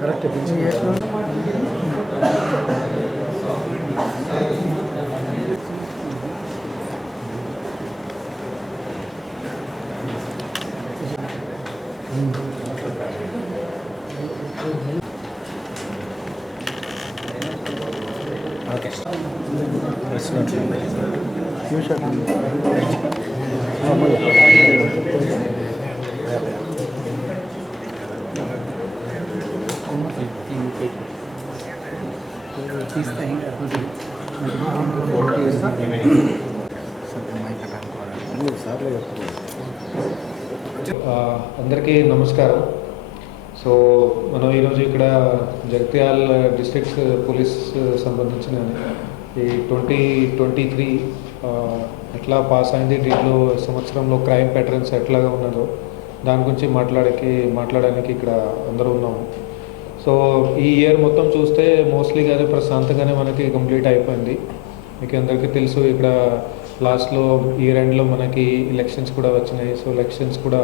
Correct okay అందరికీ నమస్కారం. So మనం ఈరోజు ఇక్కడ జగిత్యాల డిస్ట్రిక్ట్ పోలీస్ సంబంధించిన ఈ 2023 ఎట్లా పాస్ అయింది, దీంట్లో సంవత్సరంలో క్రైమ్ ప్యాటర్న్స్ ఎట్లాగా ఉన్నదో దాని గురించి మాట్లాడడానికి ఇక్కడ అందరూ ఉన్నాము. సో ఈ ఇయర్ మొత్తం చూస్తే మోస్ట్లీగా అది ప్రశాంతంగానే మనకి కంప్లీట్ అయిపోయింది. మీకు అందరికీ తెలుసు, ఇక్కడ లాస్ట్లో ఇయర్ ఎండ్లో మనకి ఎలక్షన్స్ కూడా వచ్చినాయి. సో ఎలక్షన్స్ కూడా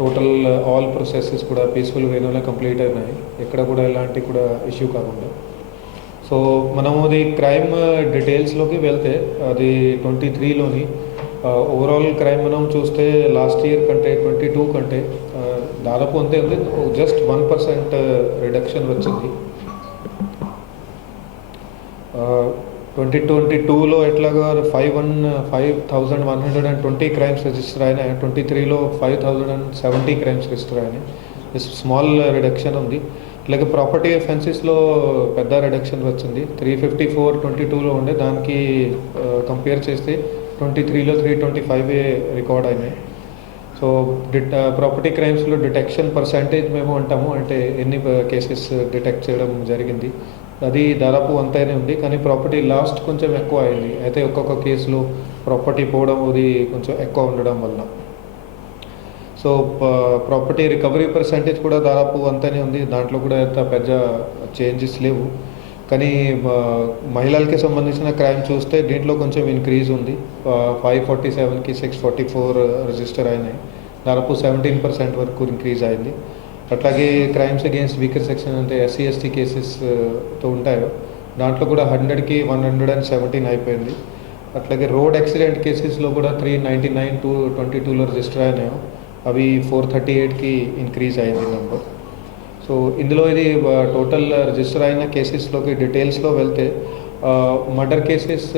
టోటల్ ఆల్ ప్రాసెసెస్ కూడా పీస్ఫుల్ వేలోనే కంప్లీట్ అయినాయి, ఎక్కడ కూడా ఎలాంటి కూడా ఇష్యూ కాకుండా. సో మనము అది క్రైమ్ డీటెయిల్స్లోకి వెళ్తే అది 23లోని ఓవరాల్ క్రైమ్ మనం చూస్తే లాస్ట్ ఇయర్ కంటే 22 కంటే దాదాపు అంతే ఉంది, జస్ట్ 1% రిడక్షన్ వచ్చింది. 2022లో ఎట్లాగా 5,120 క్రైమ్స్ రిజిస్టర్ అయినాయి, 23లో 5,070 క్రైమ్స్ రిజిస్టర్ అయినాయి. స్మాల్ రిడక్షన్ ఉంది. అలాగే ప్రాపర్టీ అఫెన్సెస్లో పెద్ద రిడక్షన్ వచ్చింది. 354 22లో ఉండే దానికి కంపేర్ చేస్తే 23లో 325 రికార్డ్ అయినాయి. సో ప్రాపర్టీ క్రైమ్స్లో డిటెక్షన్ పర్సంటేజ్ మేము అంటాము, అంటే ఎన్ని కేసెస్ డిటెక్ట్ చేయడం జరిగింది, అది దాదాపు అంతనే ఉంది. కానీ ప్రాపర్టీ లాస్ట్ కొంచెం ఎక్కువ అయింది. అయితే ఒక్కొక్క కేసులో ప్రాపర్టీ పోవడం అది కొంచెం ఎక్కువ ఉండడం వల్ల సో ప్రాపర్టీ రికవరీ పర్సంటేజ్ కూడా దాదాపు అంతనే ఉంది, దాంట్లో కూడా ఎంత పెద్ద చేంజెస్ లేవు. కానీ మహిళలకి సంబంధించిన క్రైమ్ చూస్తే దీంట్లో కొంచెం ఇంక్రీజ్ ఉంది. 547కి 644 రిజిస్టర్ అయినాయి, దాదాపు 17% వరకు ఇంక్రీజ్ అయింది. అట్లాగే క్రైమ్స్ అగేన్స్ట్ వీకర్ సెక్షన్ అంటే SC ST కేసెస్తో ఉంటాయో దాంట్లో కూడా 100కి 117 అయిపోయింది. అట్లాగే రోడ్ యాక్సిడెంట్ కేసెస్లో కూడా 399 to 22లో రిజిస్టర్ అయినాయో అవి 438కి ఇంక్రీజ్ అయింది నెంబర్. సో ఇందులో ఇది టోటల్ రిజిస్టర్ అయిన కేసెస్లోకి డీటెయిల్స్లో వెళ్తే మర్డర్ కేసెస్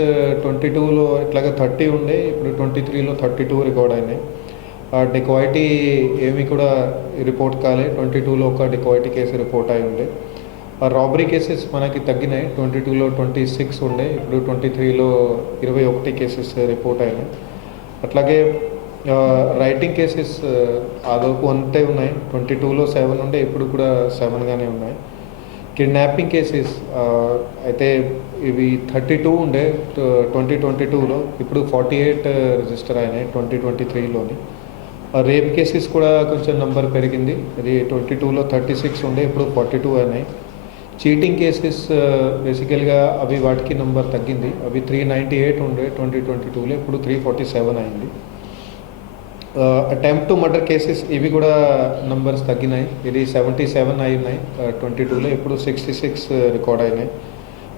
22లో ఇట్లాగా 30 ఉండే, ఇప్పుడు 23లో 32 రికార్డ్ అయినాయి. డెకాయిటీ ఏమీ కూడా రిపోర్ట్ కాలే, 22లో ఒక డెకాయిటీ కేసు రిపోర్ట్ అయి ఉండే. రాబరీ కేసెస్ మనకి తగ్గినాయి, 22లో 26 ఉండే, ఇప్పుడు 23లో 21 కేసెస్ రిపోర్ట్ అయినాయి. అట్లాగే రైటింగ్ కేసెస్ ఆదాపు అంతే ఉన్నాయి, 22లో 7 ఉండే, ఇప్పుడు కూడా 7గానే ఉన్నాయి. కిడ్నాపింగ్ కేసెస్ అయితే ఇవి 32 ఉండే 2022లో, ఇప్పుడు 48 రిజిస్టర్ అయినాయి 2023లోని. రేప్ కేసెస్ కూడా కొంచెం నెంబర్ పెరిగింది, అది 22లో 36 ఉండే, ఇప్పుడు 42 అయినాయి. చీటింగ్ కేసెస్ బేసికల్గా అవి వాటికి నెంబర్ తగ్గింది, అవి 398 ఉండే 2022లో, ఇప్పుడు 347 అయింది. అటెంప్ట్ టు మర్డర్ కేసెస్ ఇవి కూడా నంబర్స్ తగ్గినాయి, ఇది 77 అయినాయి 22లో, ఇప్పుడు 66 రికార్డ్ అయినాయి.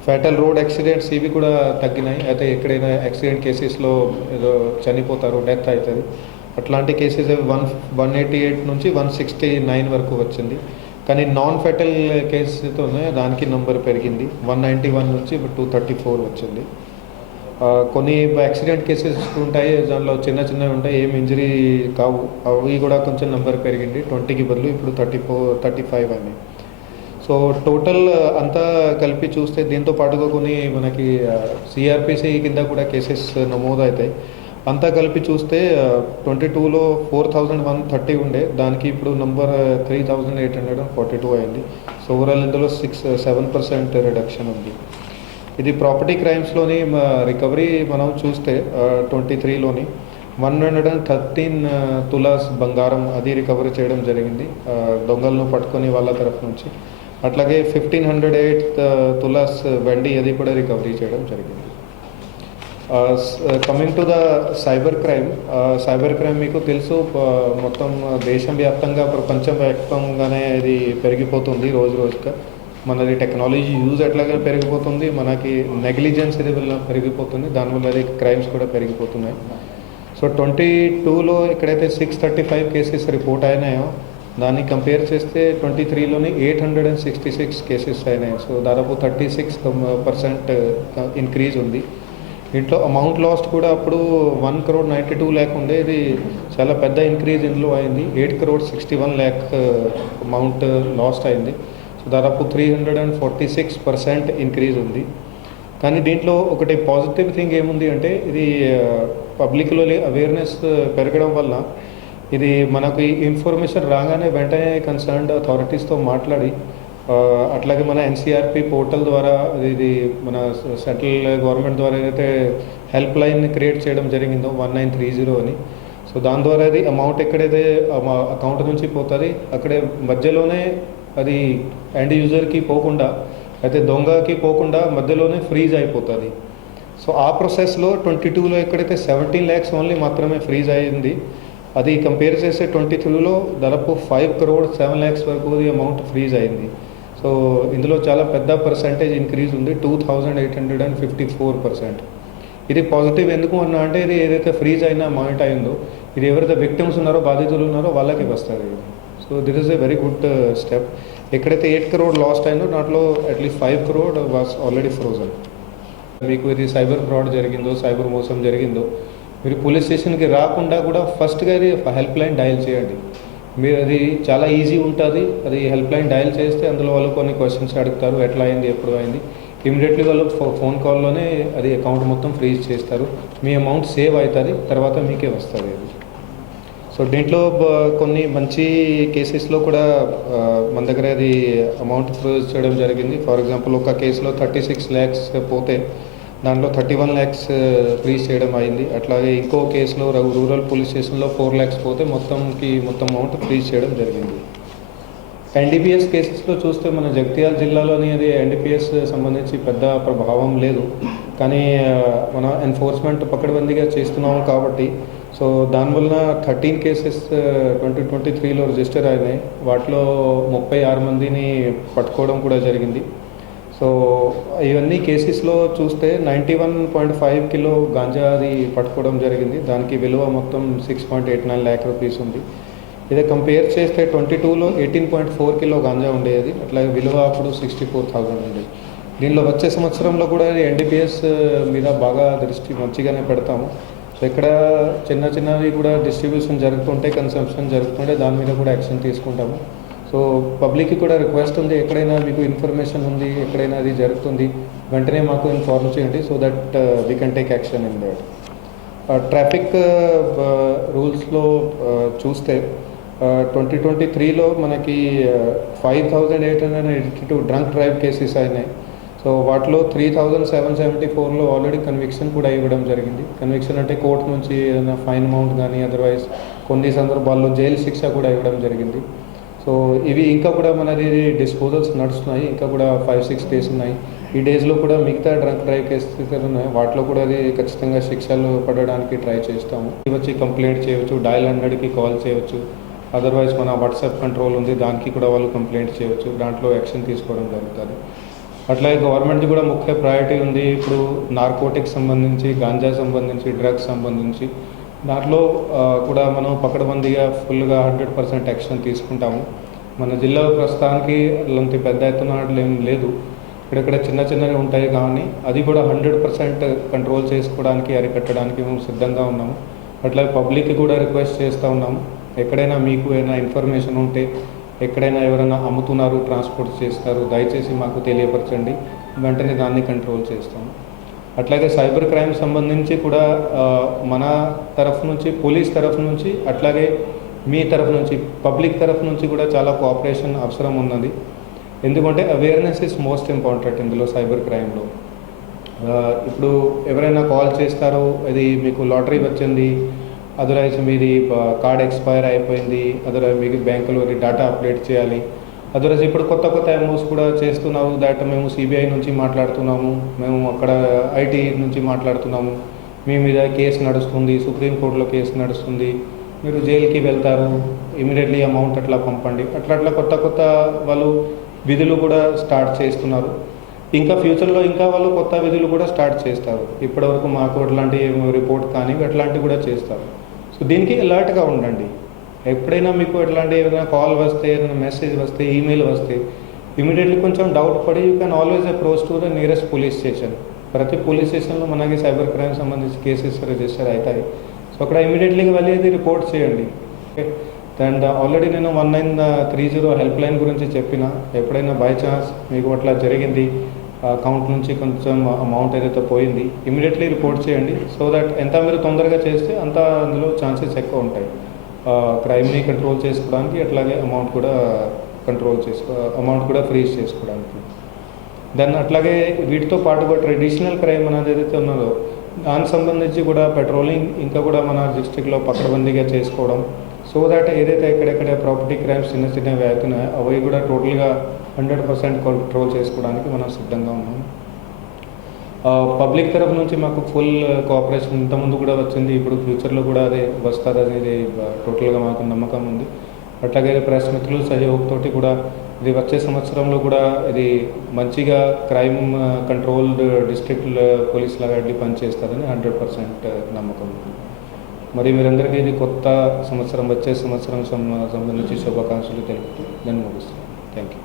ఫ్యాటల్ రోడ్ యాక్సిడెంట్స్ ఇవి కూడా తగ్గినాయి. అయితే ఎక్కడైనా యాక్సిడెంట్ కేసెస్లో ఏదో చనిపోతారు, డెత్ అవుతుంది, అట్లాంటి కేసెస్ 188 నుంచి 169 వరకు వచ్చింది. కానీ నాన్ ఫ్యాటల్ కేసుతోనే దానికి నెంబర్ పెరిగింది, 191 నుంచి 234 వచ్చింది. కొన్ని యాక్సిడెంట్ కేసెస్ ఉంటాయి, దానిలో చిన్నవి ఉంటాయి, ఏం ఇంజరీ కావు, అవి కూడా కొంచెం నెంబర్ పెరిగింది, 20కి బదులు ఇప్పుడు 35 అని. సో టోటల్ అంతా కలిపి చూస్తే దీంతో పాటుగా కొన్ని మనకి CRPC కింద కూడా కేసెస్ నమోదు అవుతాయి. అంతా కలిపి చూస్తే 22లో 4130 ఉండే, దానికి ఇప్పుడు నంబర్ 3842 అయింది. సో ఓవరాల్ ఇందులో 7% రిడక్షన్ ఉంది. ఇది ప్రాపర్టీ క్రైమ్స్లోని రికవరీ మనం చూస్తే 23లోని 113 తులాస్ బంగారం అది రికవరీ చేయడం జరిగింది దొంగలను పట్టుకొని వాళ్ళ తరఫు నుంచి. అట్లాగే 1508 తులాస్ వెండి అది కూడా రికవరీ చేయడం జరిగింది. Coming to the cyber crime మీకు తెలుసు, మొత్తం దేశవ్యాప్తంగా ప్రపంచవ్యాప్తంగానే ఇది పెరిగిపోతుంది రోజు రోజుగా. మనది టెక్నాలజీ యూజ్ ఎట్లాగా పెరిగిపోతుంది, మనకి నెగ్లిజెన్స్ ఇది వల్ల పెరిగిపోతుంది, దానివల్ల అది క్రైమ్స్ కూడా పెరిగిపోతున్నాయి. సో 22లో ఎక్కడైతే 635 కేసెస్ రిపోర్ట్ అయినాయో దాన్ని కంపేర్ చేస్తే 23లోని 866 కేసెస్ అయినాయి. సో దాదాపు 36% ఇంక్రీజ్ ఉంది. దీంట్లో అమౌంట్ లాస్ట్ కూడా అప్పుడు 1,92,00,000 ఉండే, ఇది చాలా పెద్ద ఇంక్రీజ్ ఇందులో అయింది. 8,61,00,000 అమౌంట్ లాస్ట్ అయింది. సో దాదాపు 346% ఇంక్రీజ్ ఉంది. కానీ దీంట్లో ఒకటి పాజిటివ్ థింగ్ ఏముంది అంటే, ఇది పబ్లిక్లో అవేర్నెస్ పెరగడం వల్ల ఇది మనకు ఇన్ఫర్మేషన్ రాగానే వెంటనే కన్సర్న్డ్ అథారిటీస్తో మాట్లాడి, అట్లాగే మన ఎన్సీఆర్పి పోర్టల్ ద్వారా ఇది మన సెంట్రల్ గవర్నమెంట్ ద్వారా ఏదైతే హెల్ప్ లైన్ క్రియేట్ చేయడం జరిగిందో 1930 అని, సో దాని ద్వారా అది అమౌంట్ ఎక్కడైతే అకౌంట్ నుంచి పోతుంది అక్కడే మధ్యలోనే అది ఎండ్ యూజర్కి పోకుండా అయితే దొంగకి పోకుండా మధ్యలోనే ఫ్రీజ్ అయిపోతుంది. సో ఆ ప్రాసెస్లో 22లో ఎక్కడైతే 17 lakhs ఓన్లీ మాత్రమే ఫ్రీజ్ అయింది, అది కంపేర్ చేస్తే 23లో దాదాపు 5,07,00,000 వరకు అమౌంట్ ఫ్రీజ్ అయింది. సో ఇందులో చాలా పెద్ద పర్సంటేజ్ ఇంక్రీజ్ ఉంది, 2,854%. ఇది పాజిటివ్ ఎందుకు అన్నా అంటే, ఇది ఏదైతే ఫ్రీజ్ అయిన అమౌంట్ అయిందో ఇది ఎవరైతే విక్టిమ్స్ ఉన్నారో, బాధితులు ఉన్నారో వాళ్ళకి వస్తుంది ఇది. So this is a very good step. ఎక్కడైతే 8 crore లాస్ట్ అయిందో దాంట్లో at least 5 crore was already frozen. మీకు ఇది సైబర్ ఫ్రాడ్ జరిగిందో, సైబర్ మోసం జరిగిందో, మీరు పోలీస్ స్టేషన్కి రాకుండా కూడా ఫస్ట్గా అది హెల్ప్ లైన్ డయల్ చేయండి. మీరు అది చాలా ఈజీ ఉంటుంది. అది హెల్ప్ లైన్ డయల్ చేస్తే అందులో వాళ్ళు కొన్ని క్వశ్చన్స్ అడుగుతారు, ఎట్లా అయింది, ఎప్పుడు అయింది. ఇమీడియట్లీ వాళ్ళు ఫోన్ కాల్లోనే అది అకౌంట్ మొత్తం ఫ్రీజ్ చేస్తారు, మీ అమౌంట్ సేవ్ అవుతుంది, తర్వాత మీకే వస్తుంది అది. సో దీంట్లో కొన్ని మంచి కేసెస్లో కూడా మన దగ్గర అది అమౌంట్ ఫ్రీజ్ చేయడం జరిగింది. ఫర్ ఎగ్జాంపుల్ ఒక కేసులో 36 lakhs పోతే దాంట్లో 31 lakhs ఫ్రీజ్ చేయడం అయింది. అట్లాగే ఇంకో కేసులో రూరల్ పోలీస్ స్టేషన్లో 4 lakhs పోతే మొత్తం అమౌంట్ ఫ్రీజ్ చేయడం జరిగింది. ఎన్డీపీఎస్ కేసెస్లో చూస్తే మన జగిత్యాల జిల్లాలోని అది ఎన్డీపీఎస్ సంబంధించి పెద్ద ప్రభావం లేదు, కానీ మన ఎన్ఫోర్స్మెంట్ పకడ్బందీగా చేస్తున్నాము కాబట్టి సో దానివల్ల 13 కేసెస్ 2023లో రిజిస్టర్ అయినాయి. వాటిలో 36 మందిని పట్టుకోవడం కూడా జరిగింది. సో ఇవన్నీ కేసెస్లో చూస్తే 91.5 kilo గాంజా అది పట్టుకోవడం జరిగింది. దానికి విలువ మొత్తం 6.89 lakh rupees ఉంది. ఇదే కంపేర్ చేస్తే 22లో 18.4 kilo గాంజా ఉండేది, అట్లాగే విలువ అప్పుడు 64,000 ఉండేది. దీనిలో వచ్చే సంవత్సరంలో కూడా ఎన్డీపీఎస్ మీద బాగా దృష్టి మంచిగానే పెడతాము. సో ఇక్కడ చిన్నవి కూడా డిస్ట్రిబ్యూషన్ జరుగుతుంటే, కన్సంప్షన్ జరుగుతుంటే దాని మీద కూడా యాక్షన్ తీసుకుంటాము. సో పబ్లిక్కి కూడా రిక్వెస్ట్ ఉంది, ఎక్కడైనా మీకు ఇన్ఫర్మేషన్ ఉంది, ఎక్కడైనా అది జరుగుతుంది వెంటనే మాకు ఇన్ఫార్మ్ చేయండి, so that we can take action in that. Traffic రూల్స్లో చూస్తే 2023లో మనకి 5,882 డ్రంక్ డ్రైవ్ కేసెస్ అయినాయి. సో వాటిలో 3,774లో ఆల్రెడీ కన్విక్షన్ కూడా ఇవ్వడం జరిగింది. కన్విక్షన్ అంటే కోర్టు నుంచి ఏదైనా ఫైన్ అమౌంట్ కానీ అదర్వైజ్ కొన్ని సందర్భాల్లో జైలు శిక్ష కూడా ఇవ్వడం జరిగింది. సో ఇవి ఇంకా కూడా మనది డిస్పోజల్స్ నడుస్తున్నాయి, ఇంకా కూడా 5-6 days ఉన్నాయి. ఈ డేస్లో కూడా మిగతా డ్రంక్ డ్రైవ్ కేసెస్ ఉన్నాయి, వాటిలో కూడా అది ఖచ్చితంగా శిక్షలు పడడానికి ట్రై చేస్తాము. వచ్చి కంప్లైంట్ చేయవచ్చు, డయల్ 100కి కాల్ చేయవచ్చు, అదర్వైజ్ మన వాట్సాప్ కంట్రోల్ ఉంది, దానికి కూడా వాళ్ళు కంప్లైంట్ చేయవచ్చు, దాంట్లో యాక్షన్ తీసుకోవడం జరుగుతుంది. అట్లాగే గవర్నమెంట్ది కూడా ముఖ్య ప్రయారిటీ ఉంది. ఇప్పుడు నార్కోటిక్స్ సంబంధించి, గాంజా సంబంధించి, డ్రగ్స్ సంబంధించి దాంట్లో కూడా మనం పకడ్బందీగా ఫుల్గా 100% యాక్షన్ తీసుకుంటాము. మన జిల్లా ప్రస్తుతానికి అలాంటి పెద్ద ఎత్తున ఏం లేదు, ఇక్కడెక్కడ చిన్నవి ఉంటాయి, కానీ అది కూడా 100% కంట్రోల్ చేసుకోవడానికి, అరికట్టడానికి మేము సిద్ధంగా ఉన్నాము. అట్లాగే పబ్లిక్కి కూడా రిక్వెస్ట్ చేస్తూ ఉన్నాము, ఎక్కడైనా మీకు ఏమైనా ఇన్ఫర్మేషన్ ఉంటే, ఎక్కడైనా ఎవరైనా అమ్ముతున్నారు, ట్రాన్స్పోర్ట్ చేస్తారు, దయచేసి మాకు తెలియపరచండి, వెంటనే దాన్ని కంట్రోల్ చేస్తాము. అట్లాగే సైబర్ క్రైమ్ సంబంధించి కూడా మన తరఫు నుంచి, పోలీస్ తరఫు నుంచి, అట్లాగే మీ తరఫు నుంచి, పబ్లిక్ తరఫు నుంచి కూడా చాలా కోఆపరేషన్ అవసరం ఉన్నది. ఎందుకంటే అవేర్నెస్ ఇస్ మోస్ట్ ఇంపార్టెంట్ ఇందులో సైబర్ క్రైమ్లో. ఇప్పుడు ఎవరైనా కాల్ చేస్తారో, ఇది మీకు లాటరీ వచ్చింది, అదర్వైజ్ మీది కార్డ్ ఎక్స్పైర్ అయిపోయింది, అదర్వైజ్ మీకు బ్యాంకులో డేటా అప్డేట్ చేయాలి, అదర్వైజ్ ఇప్పుడు కొత్త ఎంఓస్ కూడా చేస్తున్నాము, దాట్ మేము సిబిఐ నుంచి మాట్లాడుతున్నాము, మేము అక్కడ ఐటీ నుంచి మాట్లాడుతున్నాము, మీ మీద కేసు నడుస్తుంది, సుప్రీంకోర్టులో కేసు నడుస్తుంది, మీరు జైలుకి వెళ్తారు, ఇమీడియట్లీ అమౌంట్ అట్లా పంపండి, అట్లా కొత్త కొత్త వాళ్ళు విధులు కూడా స్టార్ట్ చేస్తున్నారు. ఇంకా ఫ్యూచర్లో ఇంకా వాళ్ళు కొత్త విధులు కూడా స్టార్ట్ చేస్తారు. ఇప్పటివరకు మాకు అట్లాంటి రిపోర్ట్ కానీ అట్లాంటివి కూడా చేస్తారు. సో దీనికి అలర్ట్గా ఉండండి. ఎప్పుడైనా మీకు ఎట్లాంటి ఏదైనా కాల్ వస్తే, ఏదైనా మెసేజ్ వస్తే, ఈమెయిల్ వస్తే ఇమీడియట్లీ కొంచెం డౌట్ పడి you can always approach to the nearest police station. ప్రతి పోలీస్ స్టేషన్లో మనకి సైబర్ క్రైమ్ సంబంధించి కేసెస్ రిజిస్టర్ అవుతాయి. సో అక్కడ ఇమీడియట్లీగా వెళ్ళి అది రిపోర్ట్ చేయండి. ఓకే. అండ్ ఆల్రెడీ నేను 1930 హెల్ప్ లైన్ గురించి చెప్పిన. ఎప్పుడైనా బై ఛాన్స్ మీకు అట్లా జరిగింది, అకౌంట్ నుంచి కొంచెం అమౌంట్ ఏదైతే పోయింది, ఇమీడియట్లీ రిపోర్ట్ చేయండి. సో దట్ ఎంత మీరు తొందరగా చేస్తే అంత అందులో ఛాన్సెస్ ఎక్కువ ఉంటాయి క్రైమ్ని కంట్రోల్ చేసుకోవడానికి, అట్లాగే అమౌంట్ కూడా ఫ్రీజ్ చేసుకోవడానికి. దాన్ని అట్లాగే వీటితో పాటుగా ట్రెడిషనల్ క్రైమ్ అనేది ఏదైతే ఉన్నదో దానికి సంబంధించి కూడా పెట్రోలింగ్ ఇంకా కూడా మన డిస్ట్రిక్ట్లో పకడ్బందీగా చేసుకోవడం. సో దాట్ ఏదైతే ఎక్కడెక్కడ ప్రాపర్టీ క్రైమ్స్ చిన్న చిన్నవి అవుతున్నాయో అవి కూడా టోటల్గా 100% కంట్రోల్ చేసుకోవడానికి మనం సిద్ధంగా ఉన్నాం. పబ్లిక్ తరఫు నుంచి మాకు ఫుల్ కోఆపరేషన్ ఇంతకుముందు కూడా వచ్చింది, ఇప్పుడు ఫ్యూచర్లో కూడా అదే వస్తుంది అనేది టోటల్గా మాకు నమ్మకం ఉంది. అట్లాగే ప్రెస్ మిత్రుల సహయోగంతో కూడా ఇది వచ్చే సంవత్సరంలో కూడా ఇది మంచిగా క్రైమ్ కంట్రోల్డ్ డిస్ట్రిక్ట్ పోలీస్ లాగా పనిచేస్తుందని 100% నమ్మకం ఉంది. మరి మీరందరికీ ఇది కొత్త సంవత్సరం, వచ్చే సంవత్సరం సంబంధించి శుభాకాంక్షలు తెలుపుతూ నేను ముగిస్తాను. Thank you.